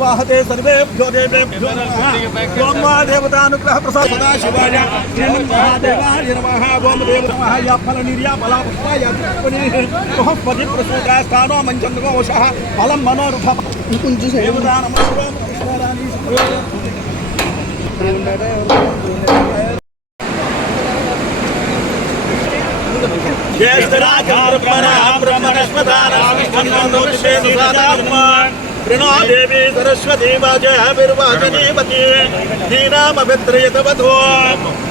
वाहते सर्वेभ्यो देवेभ्यो नमः देवतानुग्रह प्रसाद सदा शिवाय श्रीमन्महादेवाय नमः ओम देवतमः या फलनिर्या फलापुष्पाय बृहस्पति प्रसूता स्थानो मंचन्द्रकोशः फलं मनोरुथ देवता नमः कृष्णारानी प्रणो देवी सरस्वती वाजयर्वाचनीवती दीनामभित्रयतवधो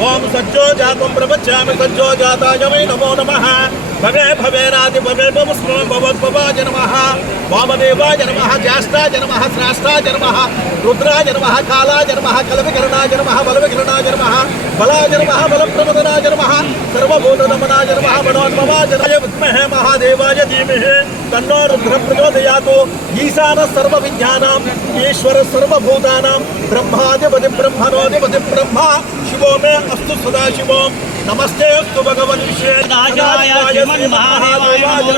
ओम सज्जो जातं प्रपच्यामि सज्जो जाताय वै नमो नमः भवे भवेरादि भवे भवस्मो भवद्भवाय नमः वामदेवाय नमः ज्येष्ठाय नमः श्रेष्ठाय नमः रुद्राय नमः कालाय नमः कलविकरणाय नमः बलविकरणाय नमः बलाय नमः बलप्रमदनाय नमः सर्वभूतदमनाय नमः मनोन्मवाय विद्महे महादेवाय धीमहि तन्नो रुद्रः प्रचोदयात् ईशानः सर्वविद्यानाम् ईश्वरः सर्वभूतानां ब्रह्माधिपति ब्रह्मणोऽधिपति ब्रह्मा शिवो मे अस्तु सदा शिवो नमस्ते अस्तु भगवन्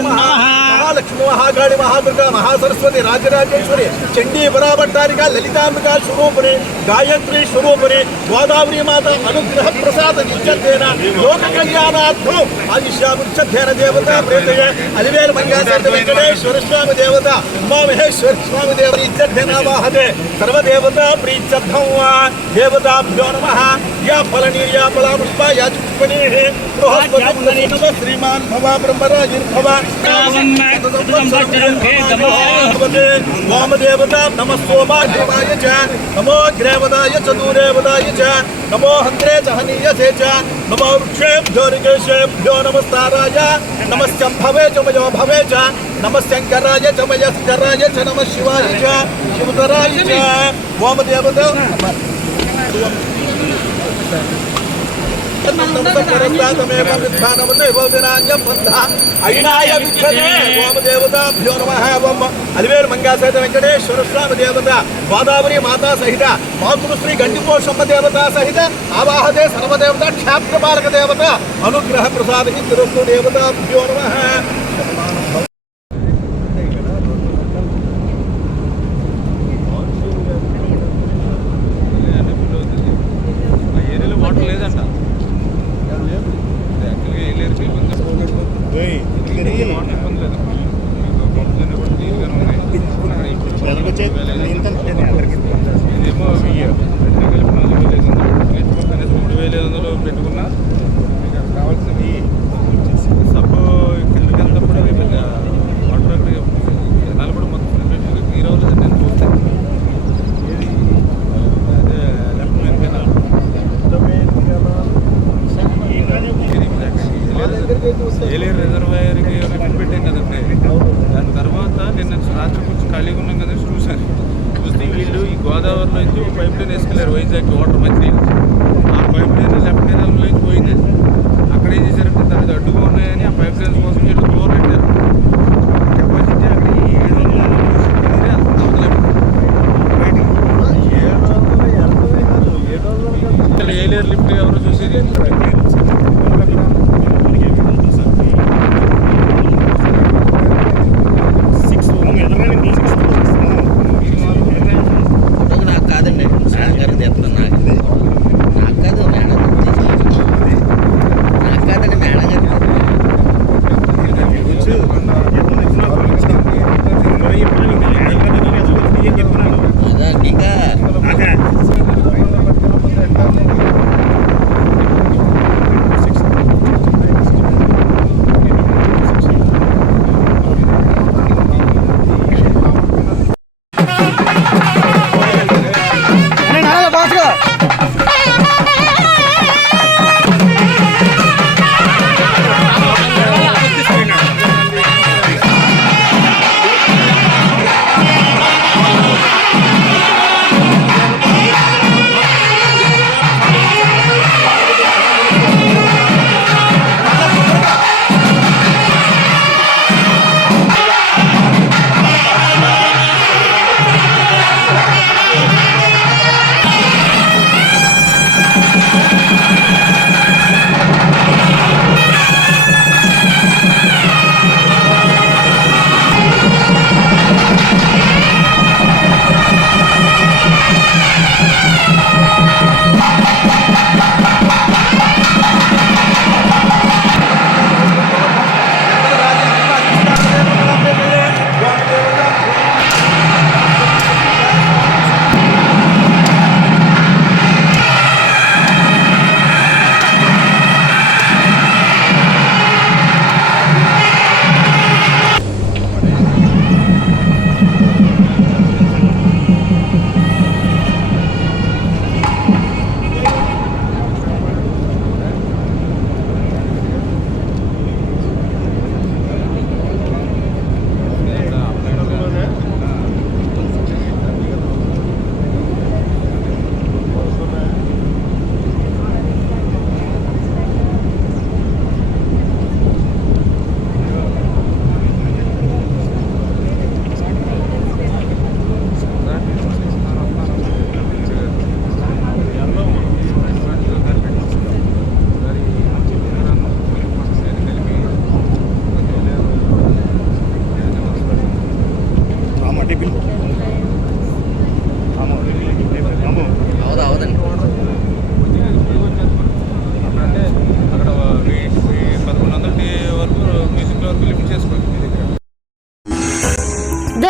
महालक्ष्मी महाकाली महादुर्गा महासरस्वती राजराजेश्वरी चंडी बराभट्टारिका ललितांबिका स्वरूपिणी गायत्री स्वरूपिणी गोदावरी माता अनुग्रह प्रसाद नित्यत्वेन लोक कल्याणार्थं आदिश्यामुच्चध्येन देवता प्रेतय अलिवेल मंगासेठ वेंकटेश्वर स्वामी देवता उमा महेश्वर स्वामी देवता इत्यर्थेन वाहते सर्वदेवता प्रीत्यर्थं वा देवताभ्यो नमः या फलनीया फलापुष्पा या पुष्पणीः बृहस्पति श्रीमान भव ब्रह्मराजिर्भव वामदेवता नमस्सोमादेवाय च नमो ग्रेवदाय च दूरेवदाय च नमो हन्त्रे च हनीयसे च नमो वृक्षेभ्यो ऋकेशेभ्यो नमस्ताराय नमस्यम्भवे च मयो भवे च नमस्यङ्कराय च मयस्कराय च नमः शिवाय च शिवतराय च वामदेवता अलिवेल मंगासहित वेंकटेश्वर स्वामी देवता गोदावरी माता सहित मातृश्री गंडिपोषम्म देवता सहित आवाहते सर्वदेवता क्षात्रपालक देवता अनुग्रह प्रसाद देवताभ्यो नमः ఇదేమో 3,500 పెట్టుకున్నా మీకు కావాల్సినవి సబ్బు కిందకి వెళ్తప్పుడు వాటర్ జనాలు కూడా మొత్తం నీరు అవ్వలేదు నేను చూస్తాను ఏది అదే లెఫ్ట్ ఏలేరు రిజర్వాయర్కి లిఫ్ట్ పెట్టాం కదండి దాని తర్వాత నిన్న రాత్రి కొంచెం ఖాళీగా ఉన్నాం కదా చూశాను చూస్తే వీళ్ళు ఈ గోదావరిలో నుంచి ఒక పైప్ లైన్ వేసుకెళ్ళారు వైజాగ్ వాటర్ మంచినీళ్ళు ఆ పైప్ లైన్ లెఫ్ట్ లైన్లోకి పోయింది అక్కడ ఏం చేశారంటే దాని అడ్డుగా ఉన్నాయని ఆ పైప్ లైన్స్ కోసం వీళ్ళు డోర్ పెట్టారు కెపాసిటీ అక్కడ 700 ఏలేరు లిఫ్ట్ ఎవరు చూసేది నాకు కాదు మేడం నాకు కాదండి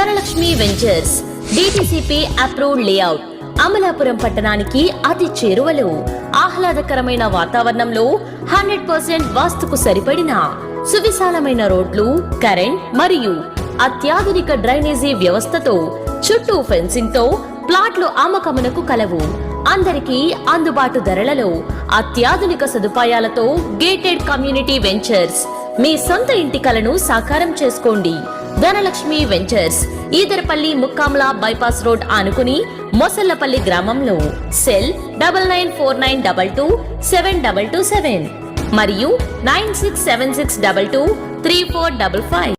Dhanalakshmi ventures DTCP approved layout, Amalapuram పట్టణానికి అతి చేరువలో ఆహ్లాదకరమైన వాతావరణంలో 100% వాస్తుకు సరిపడిన సువిశాలమైన రోడ్లు, కరెంట్ మరియు అత్యాధునిక డ్రైనేజీ వ్యవస్థతో చుట్టూ ఫెన్సింగ్ తో ప్లాట్లు అమ్మకమునకు కలవు. అందరికీ అందుబాటు ధరలలో అత్యాధునిక సదుపాయాలతో గేటెడ్ కమ్యూనిటీ వెంచర్స్ మీ సొంత ఇంటి కలను సాకారం చేసుకోండి. Dhanalakshmi ventures Edarapalli ముక్కాంలా bypass road ఆనుకుని మొసల్లపల్లి గ్రామంలో. సెల్ 9949227227 మరియు 9676223455.